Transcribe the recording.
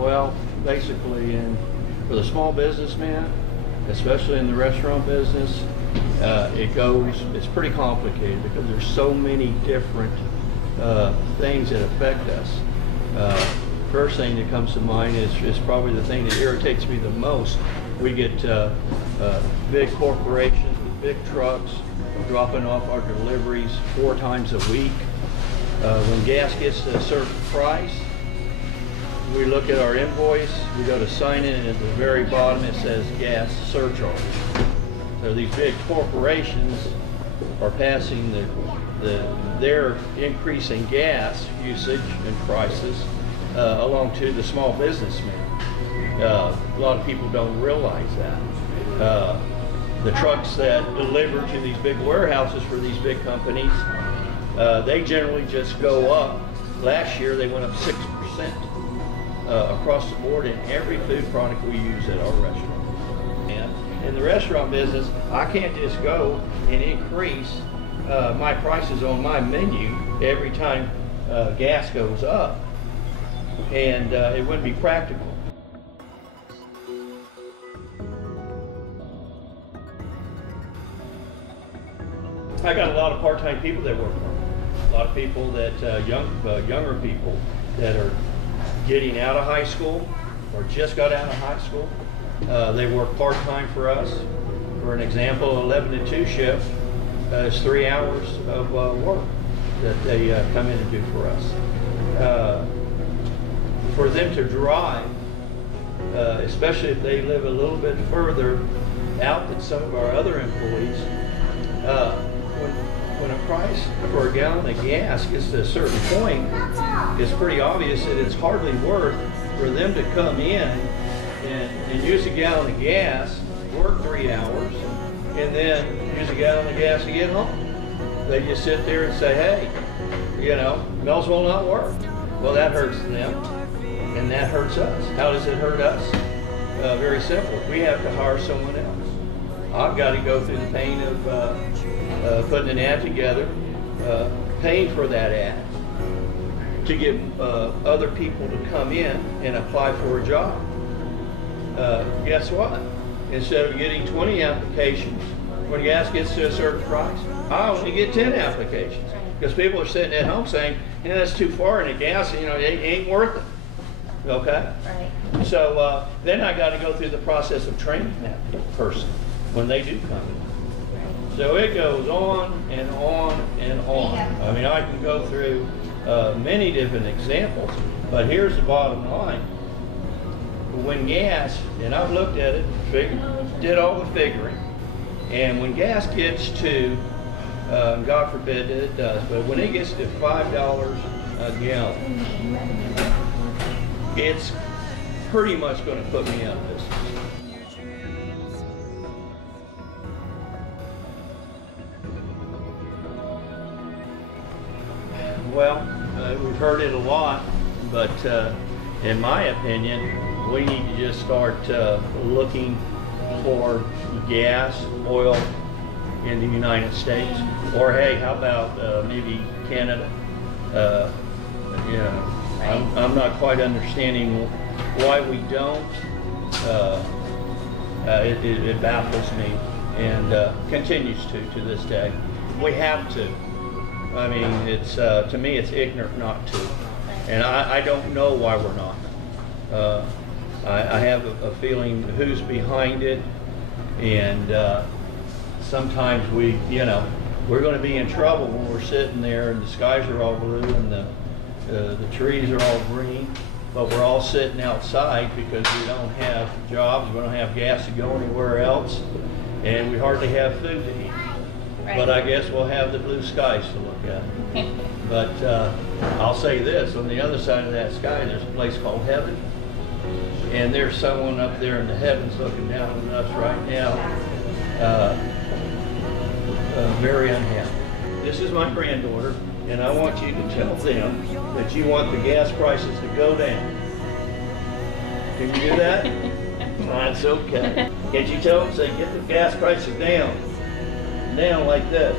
Well, basically, for the small businessman, especially in the restaurant business, it's pretty complicated because there's so many different things that affect us. First thing that comes to mind is probably the thing that irritates me the most. We get big corporations with big trucks dropping off our deliveries 4 times a week. When gas gets to a certain price, we look at our invoice, we go to sign it, and at the very bottom it says gas surcharge. So these big corporations are passing their increase in gas usage and prices along to the small businessman. A lot of people don't realize that. The trucks that deliver to these big warehouses for these big companies, they generally just go up. Last year they went up 6% across the board in every food product we use at our restaurant. And in the restaurant business, I can't just go and increase my prices on my menu every time gas goes up, and it wouldn't be practical. I got a lot of part-time people that work for me. A lot of people that younger people that are getting out of high school or just got out of high school. They work part-time for us. For an example, 11 to 2 shift is 3 hours of work that they come in and do for us. For them to drive, especially if they live a little bit further out than some of our other employees, when a price for a gallon of gas gets to a certain point, it's pretty obvious that it's hardly worth for them to come in and use a gallon of gas, work 3 hours, and then use a gallon of gas to get home. They just sit there and say, hey, you know, might as well not work. Well, that hurts them, and that hurts us. How does it hurt us? Very simple. We have to hire someone else. I've got to go through the pain of putting an ad together, paying for that ad, to get other people to come in and apply for a job. Guess what? Instead of getting 20 applications, when gas gets to a certain price, I only get 10 applications. Because people are sitting at home saying, yeah, that's too far, and the gas, you know, it ain't worth it. Okay? Right. So then I got to go through the process of training that person when they do come in. So it goes on and on and on. I mean, I can go through many different examples, but here's the bottom line. When gas, and I've looked at it, did all the figuring, and when gas gets to, God forbid that it does, but when it gets to $5 a gallon, it's pretty much going to put me out of business. Well, we've heard it a lot, but in my opinion, we need to just start looking for gas, oil in the United States, or hey, how about maybe Canada? You know, I'm not quite understanding why we don't. It baffles me, and continues to this day. We have to. I mean, it's to me, it's ignorant not to, and I don't know why we're not. I have a feeling who's behind it, and sometimes we're going to be in trouble when we're sitting there and the skies are all blue and the trees are all green, but we're all sitting outside because we don't have jobs, we don't have gas to go anywhere else, and we hardly have food to eat. Right. But I guess we'll have the blue skies to look at. But I'll say this, on the other side of that sky, there's a place called heaven. And there's someone up there in the heavens looking down on us right now, very unhappy. This is my granddaughter, and I want you to tell them that you want the gas prices to go down. Can you do that? That's okay. Can't you tell them, say, get the gas prices down like this?